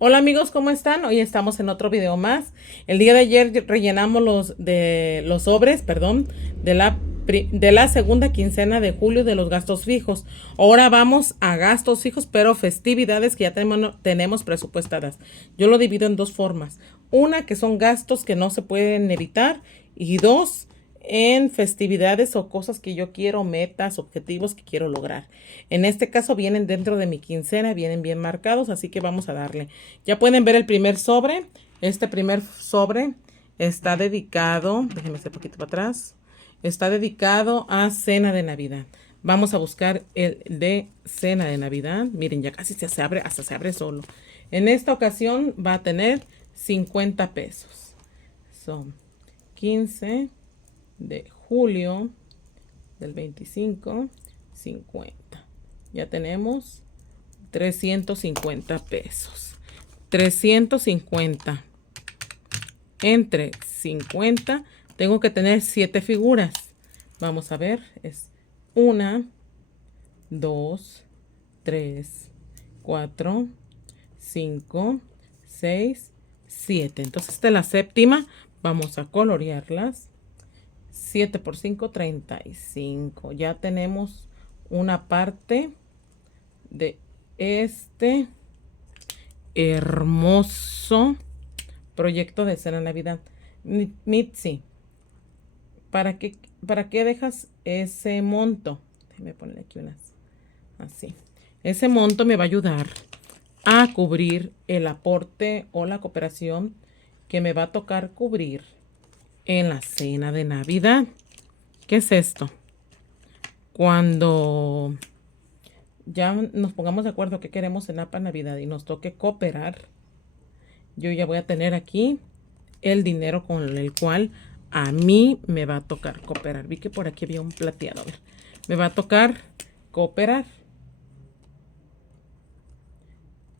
Hola amigos, ¿cómo están? Hoy estamos en otro video más. El día de ayer rellenamos los sobres, perdón, de la segunda quincena de julio de los gastos fijos. Ahora vamos a gastos fijos, pero festividades que ya tenemos presupuestadas. Yo lo divido en dos formas. Una, que son gastos que no se pueden evitar, y dos, en festividades o cosas que yo quiero, metas, objetivos que quiero lograr. En este caso vienen dentro de mi quincena, vienen bien marcados, así que vamos a darle. Ya pueden ver el primer sobre. Este primer sobre está dedicado, déjenme hacer un poquito para atrás, está dedicado a cena de Navidad. Vamos a buscar el de cena de Navidad. Miren, ya casi se abre, hasta se abre solo. En esta ocasión va a tener 50 pesos. Son 15 de julio del 25, 50. Ya tenemos 350 pesos. 350 entre 50. Tengo que tener 7 figuras. Vamos a ver. Es 1, 2, 3, 4, 5, 6, 7. Entonces esta es la séptima. Vamos a colorearlas. 7 por 5, 35. Ya tenemos una parte de este hermoso proyecto de cena Navidad. Mitzi, ¿para qué dejas ese monto? Déjame poner aquí unas así. Ese monto me va a ayudar a cubrir el aporte o la cooperación que me va a tocar cubrir en la cena de Navidad. ¿Qué es esto? Cuando ya nos pongamos de acuerdo que queremos cenar para Navidad y nos toque cooperar, yo ya voy a tener aquí el dinero con el cual a mí me va a tocar cooperar. Vi que por aquí había un plateado. A ver, me va a tocar cooperar.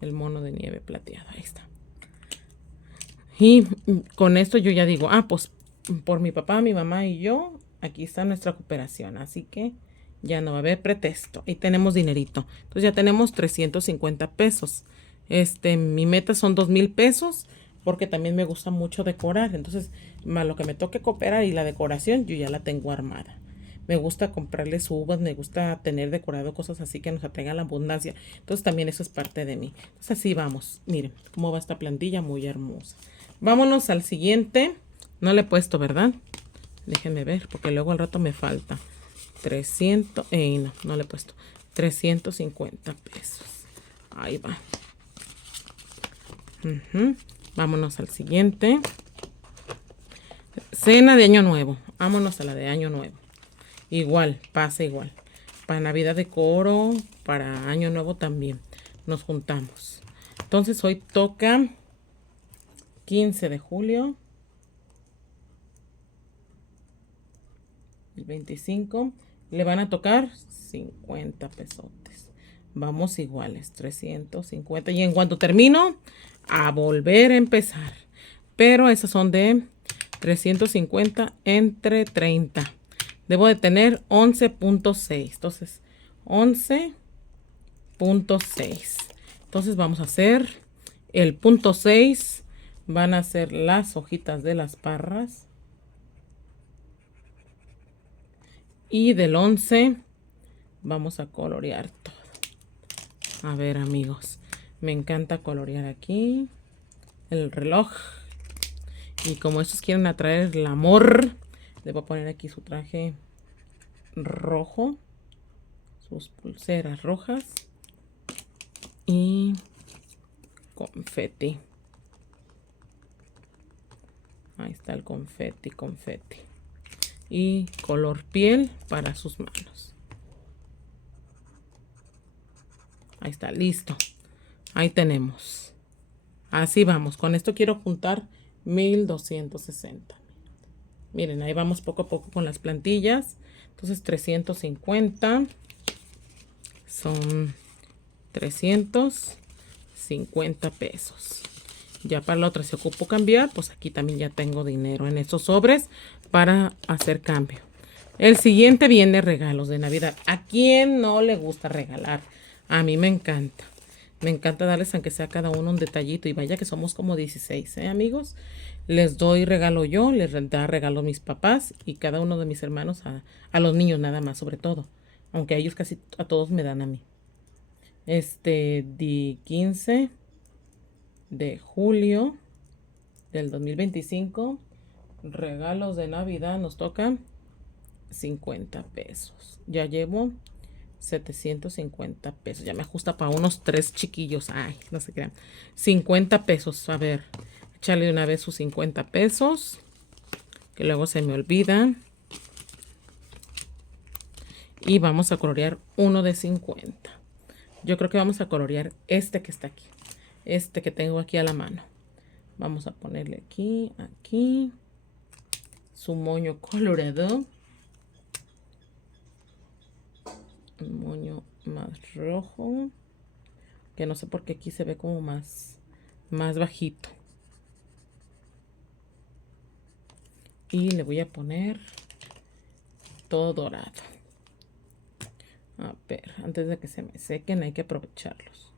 El mono de nieve plateado. Ahí está. Y con esto yo ya digo, pues por mi papá, mi mamá y yo, aquí está nuestra cooperación. Así que ya no va a haber pretexto. Y tenemos dinerito. Entonces ya tenemos 350 pesos. Mi meta son 2,000 pesos. Porque también me gusta mucho decorar. Entonces, más lo que me toque cooperar y la decoración, yo ya la tengo armada. Me gusta comprarles uvas, me gusta tener decorado cosas así que nos atraigan la abundancia. Entonces también eso es parte de mí. Entonces así vamos. Miren cómo va esta plantilla, muy hermosa. Vámonos al siguiente. No le he puesto, ¿verdad? Déjenme ver, porque luego al rato me falta. 300, no le he puesto. 350 pesos. Ahí va. Vámonos al siguiente. Cena de Año Nuevo. Vámonos a la de Año Nuevo. Igual, pasa igual. Para Navidad decoro, para Año Nuevo también. Nos juntamos. Entonces hoy toca 15 de julio. El 25. Le van a tocar 50 pesotes. Vamos iguales, 350. Y en cuanto termino, a volver a empezar. Pero esas son de 350 entre 30. Debo de tener 11.6. Entonces, 11.6. Entonces vamos a hacer el punto 6. Van a ser las hojitas de las parras. Y del 11 vamos a colorear todo. A ver, amigos, me encanta colorear aquí el reloj. Y como estos quieren atraer el amor, le voy a poner aquí su traje rojo, sus pulseras rojas y confeti. Ahí está el confeti. Y color piel para sus manos. Ahí está, listo. Ahí tenemos. Así vamos. Con esto quiero juntar 1260. Miren, ahí vamos poco a poco con las plantillas. Entonces 350 son 350 pesos. Ya para la otra, si ocupo cambiar, pues aquí también ya tengo dinero en estos sobres para hacer cambio. El siguiente viene regalos de Navidad. ¿A quién no le gusta regalar? A mí me encanta. Me encanta darles aunque sea a cada uno un detallito. Y vaya que somos como 16, amigos. Les doy regalo yo, les da regalo mis papás y cada uno de mis hermanos a los niños nada más, sobre todo. Aunque a ellos casi a todos me dan a mí. Di 15 de julio del 2025. Regalos de Navidad nos tocan 50 pesos. Ya llevo 750 pesos. Ya me ajusta para unos 3 chiquillos. Ay, no se crean. 50 pesos. A ver, échale de una vez sus 50 pesos. Que luego se me olvidan. Y vamos a colorear uno de 50. Yo creo que vamos a colorear este que está aquí. Este que tengo aquí a la mano. Vamos a ponerle aquí, aquí. Su moño colorado. Un moño más rojo. Que no sé por qué aquí se ve como más bajito. Y le voy a poner todo dorado. A ver, antes de que se me sequen hay que aprovecharlos.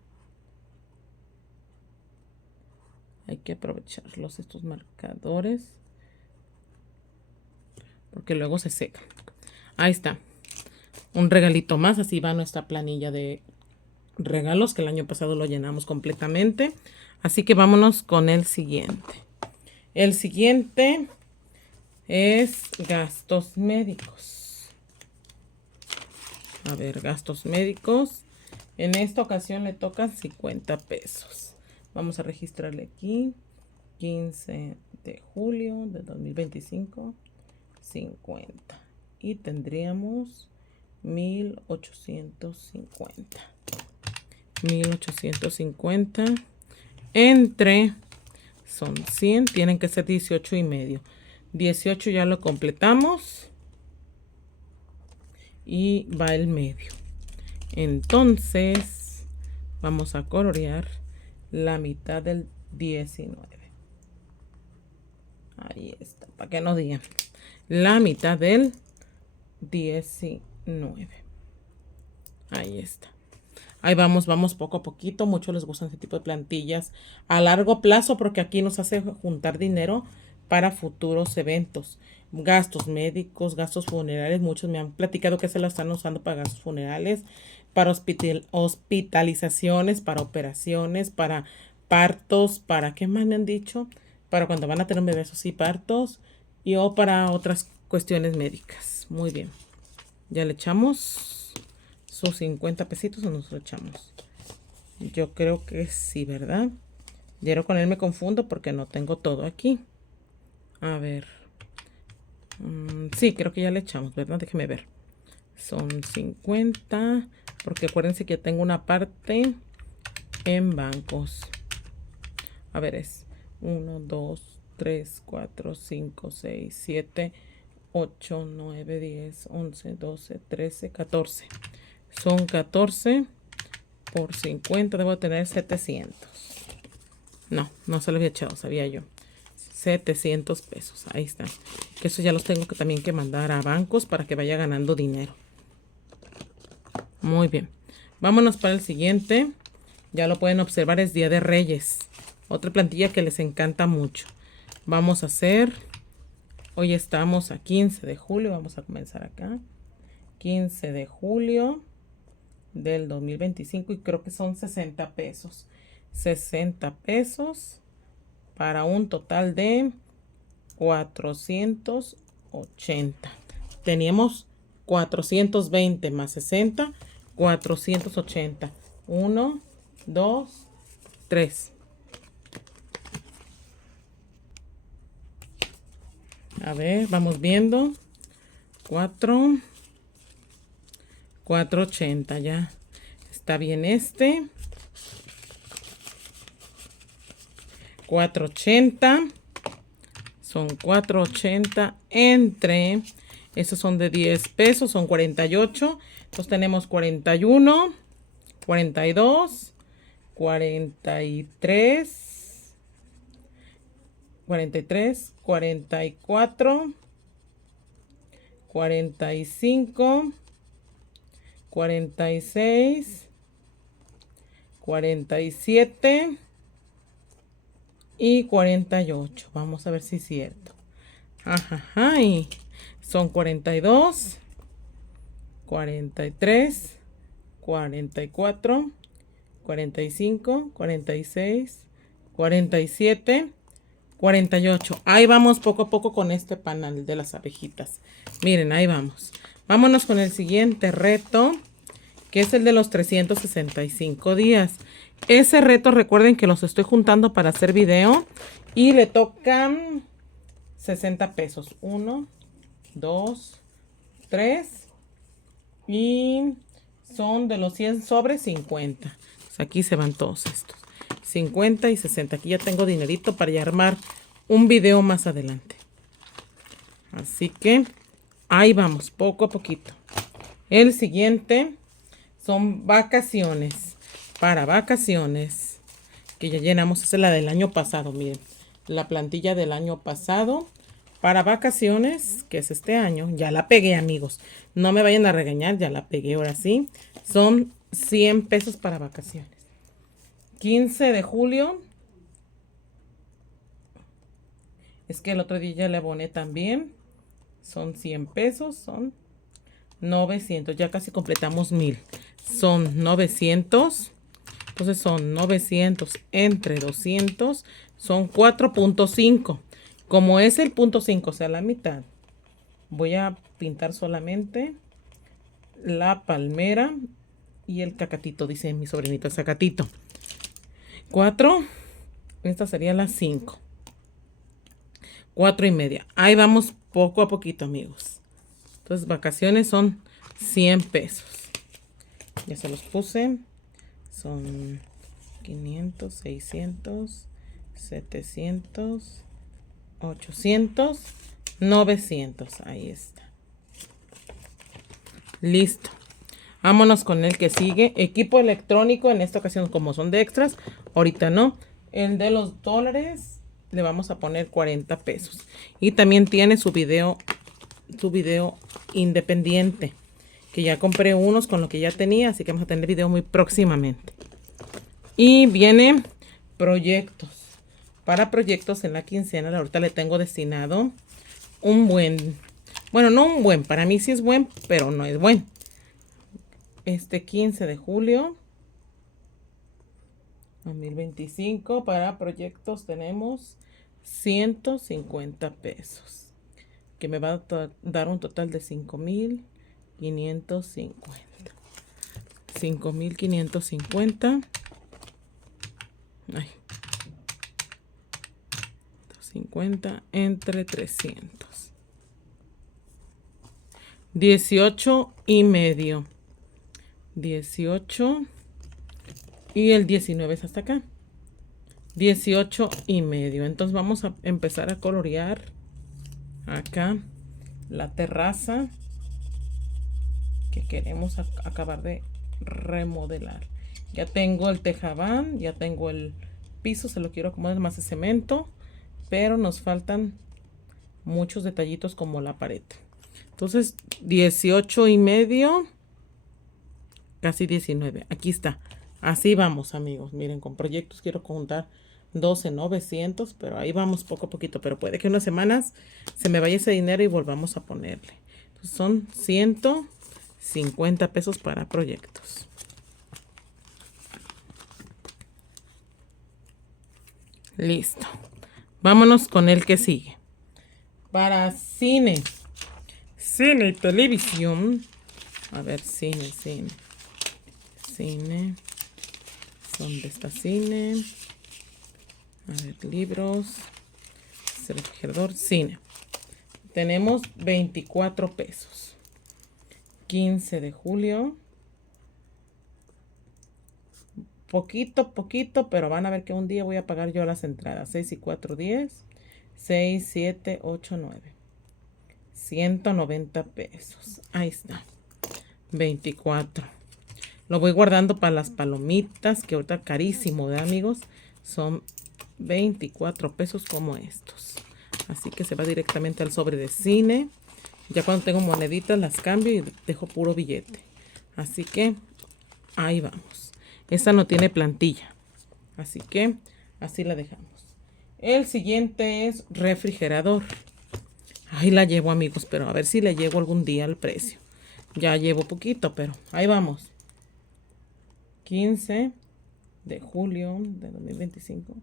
Hay que aprovecharlos estos marcadores. Porque luego se secan. Ahí está. Un regalito más. Así va nuestra planilla de regalos que el año pasado lo llenamos completamente. Así que vámonos con el siguiente. El siguiente es gastos médicos. A ver, gastos médicos. En esta ocasión le tocan 50 pesos. Vamos a registrarle aquí. 15 de julio de 2025. 50. Y tendríamos 1850. 1850 entre son 100, tienen que ser 18 y medio. 18 ya lo completamos y va el medio. Entonces vamos a colorear la mitad del 19. Ahí está, para que no digan. La mitad del 19. Ahí está. Ahí vamos poco a poquito. Muchos les gustan este tipo de plantillas a largo plazo porque aquí nos hace juntar dinero para futuros eventos. Gastos médicos, gastos funerales. Muchos me han platicado que se la están usando para gastos funerales, para hospitalizaciones, para operaciones, para partos, para ¿qué más me han dicho? Para cuando van a tener un bebé, esos sí, partos o para otras cuestiones médicas. Muy bien. Ya le echamos sus 50 pesitos o nos lo echamos. Yo creo que sí, ¿verdad? Pero con él me confundo porque no tengo todo aquí. A ver. Sí, creo que ya le echamos, ¿verdad? Déjeme ver. Son 50. Porque acuérdense que tengo una parte en bancos. A ver, es 1, 2, 3, 4, 5, 6, 7, 8, 9, 10, 11, 12, 13, 14. Son 14 por 50. Debo tener 700. No se lo había echado, sabía yo. 700 pesos. Ahí está. Que eso ya los tengo que también que mandar a bancos para que vaya ganando dinero. Muy bien. Vámonos para el siguiente. Ya lo pueden observar, es Día de Reyes. Otra plantilla que les encanta mucho. Vamos a hacer. Hoy estamos a 15 de julio. Vamos a comenzar acá. 15 de julio del 2025 y creo que son 60 pesos. 60 pesos para un total de 480. Teníamos 420 más 60, 480. 1, 2, 3. A ver, vamos viendo. 480 ya. Está bien este. 480. Son 480 entre. Estos son de 10 pesos. Son 48. Entonces tenemos 41. 42. 43. 43. 44. 45. 46, 47 y 48. Vamos a ver si es cierto. Ajá, y son 42, 43, 44, 45, 46, 47, 48. Ahí vamos poco a poco con este panal de las abejitas. Miren, ahí vamos. Vámonos con el siguiente reto, que es el de los 365 días. Ese reto, recuerden que los estoy juntando para hacer video y le tocan 60 pesos. 1, 2, 3 y son de los 100 sobres 50. Pues aquí se van todos estos. 50 y 60. Aquí ya tengo dinerito para ya armar un video más adelante. Así que ahí vamos, poco a poquito. El siguiente son vacaciones. Para vacaciones, que ya llenamos, esa es la del año pasado, miren. La plantilla del año pasado. Para vacaciones, que es este año, ya la pegué, amigos. No me vayan a regañar, ya la pegué ahora sí. Son 100 pesos para vacaciones. 15 de julio. Es que el otro día ya le aboné también. Son 100 pesos, son 900. Ya casi completamos 1000. Son 900. Entonces son 900 entre 200. Son 4.5. Como es el punto 5, o sea, la mitad. Voy a pintar solamente la palmera y el cacatito, dice mi sobrinito, el cacatito. 4. Esta sería la 5. 4 y media. Ahí vamos poco a poquito, amigos. Entonces, vacaciones son 100 pesos. Ya se los puse. Son 500, 600, 700, 800, 900. Ahí está. Listo. Vámonos con el que sigue. Equipo electrónico. En esta ocasión, como son de extras, ahorita no. El de los dólares le vamos a poner 40 pesos. Y también tiene su video independiente. Que ya compré unos con lo que ya tenía. Así que vamos a tener video muy próximamente. Y viene proyectos. Para proyectos en la quincena, ahorita le tengo destinado un buen. Bueno, no un buen. Para mí sí es buen, pero no es buen. Este 15 de julio 2025. Para proyectos tenemos 150 pesos. Que me va a dar un total de 5,550. 5,550. Ay. 50 entre 300. 18 y medio. 18 y el 19 es hasta acá. 18 y medio. Entonces vamos a empezar a colorear acá la terraza que queremos acabar de remodelar. Ya tengo el tejabán, ya tengo el piso, se lo quiero acomodar más de cemento, pero nos faltan muchos detallitos como la pared. Entonces 18 y medio, casi 19. Aquí está. Así vamos, amigos. Miren, con proyectos quiero contar 12,900, pero ahí vamos poco a poquito. Pero puede que unas semanas se me vaya ese dinero y volvamos a ponerle. Entonces son 150 pesos para proyectos. Listo. Vámonos con el que sigue. Para cine. Cine y televisión. A ver, cine. Son de esta cine. A ver, libros. Refrigerador, cine. Tenemos 24 pesos. 15 de julio. Poquito, pero van a ver que un día voy a pagar yo las entradas. 6 y 4, 10. 6, 7, 8, 9. 190 pesos. Ahí está. 24. Lo voy guardando para las palomitas, que ahorita carísimo, ¿verdad, amigos? Son 24 pesos como estos. Así que se va directamente al sobre de cine. Ya cuando tengo moneditas las cambio y dejo puro billete. Así que ahí vamos. Esta no tiene plantilla. Así que así la dejamos. El siguiente es refrigerador. Ahí la llevo, amigos, pero a ver si le llego algún día al precio. Ya llevo poquito, pero ahí vamos. 15 de julio de 2025.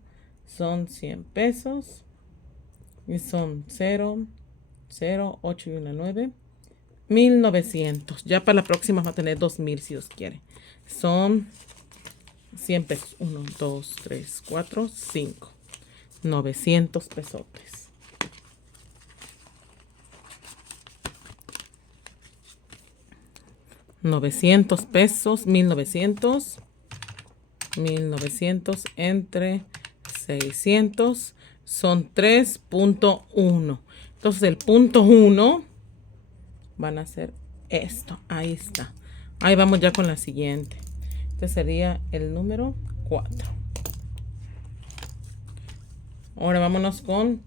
Son 100 pesos. Y son 0, 0, 8 y una 9. 1900. Ya para la próxima va a tener 2000 si Dios quiere. Son 100 pesos. 1, 2, 3, 4, 5. 900 pesotes. $900, 1900. 1900 entre 600 son 3.1. Entonces el punto 1 van a ser esto. Ahí está. Ahí vamos ya con la siguiente. Este sería el número 4. Ahora vámonos con...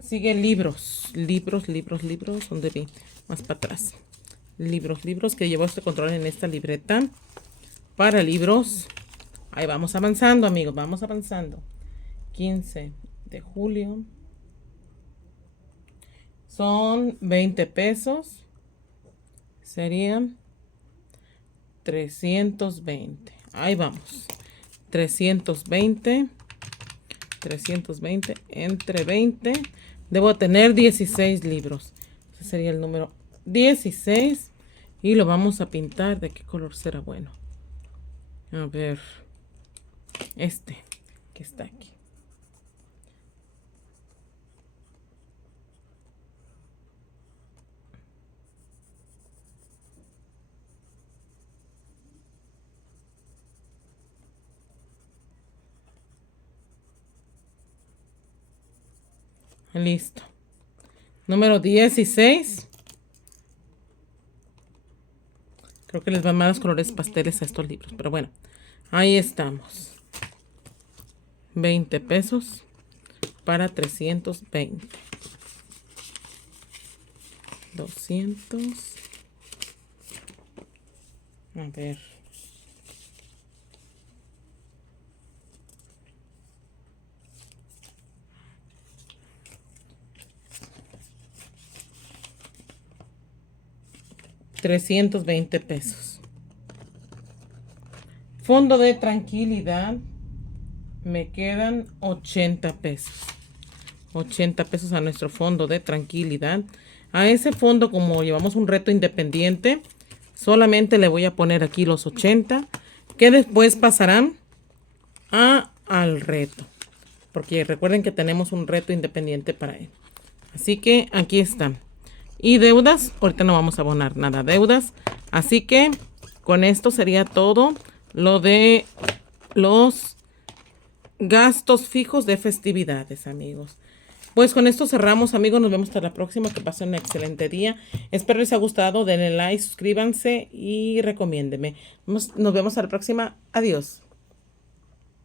Sigue libros. Libros. ¿Dónde vi? Más para atrás. Libros que llevo este control en esta libreta. Para libros. Ahí vamos avanzando, amigos. Vamos avanzando. 15 de julio. Son 20 pesos. Serían 320. Ahí vamos. 320 entre 20. Debo tener 16 libros. Ese sería el número 16. Y lo vamos a pintar. ¿De qué color será bueno? A ver. Este que está aquí. Listo. Número 16. Creo que les van más colores pasteles a estos libros. Pero bueno, ahí estamos. 20 pesos para 320. 200. A ver. $320. Fondo de tranquilidad. Me quedan 80 pesos. 80 pesos a nuestro fondo de tranquilidad. A ese fondo, como llevamos un reto independiente, solamente le voy a poner aquí los 80, que después pasarán al reto. Porque recuerden que tenemos un reto independiente para él. Así que aquí están. Y deudas, ahorita no vamos a abonar nada deudas. Así que con esto sería todo lo de los gastos fijos de festividades, amigos. Pues con esto cerramos, amigos. Nos vemos hasta la próxima. Que pasen un excelente día. Espero les haya gustado. Denle like, suscríbanse y recomiéndenme. Nos vemos a la próxima. Adiós.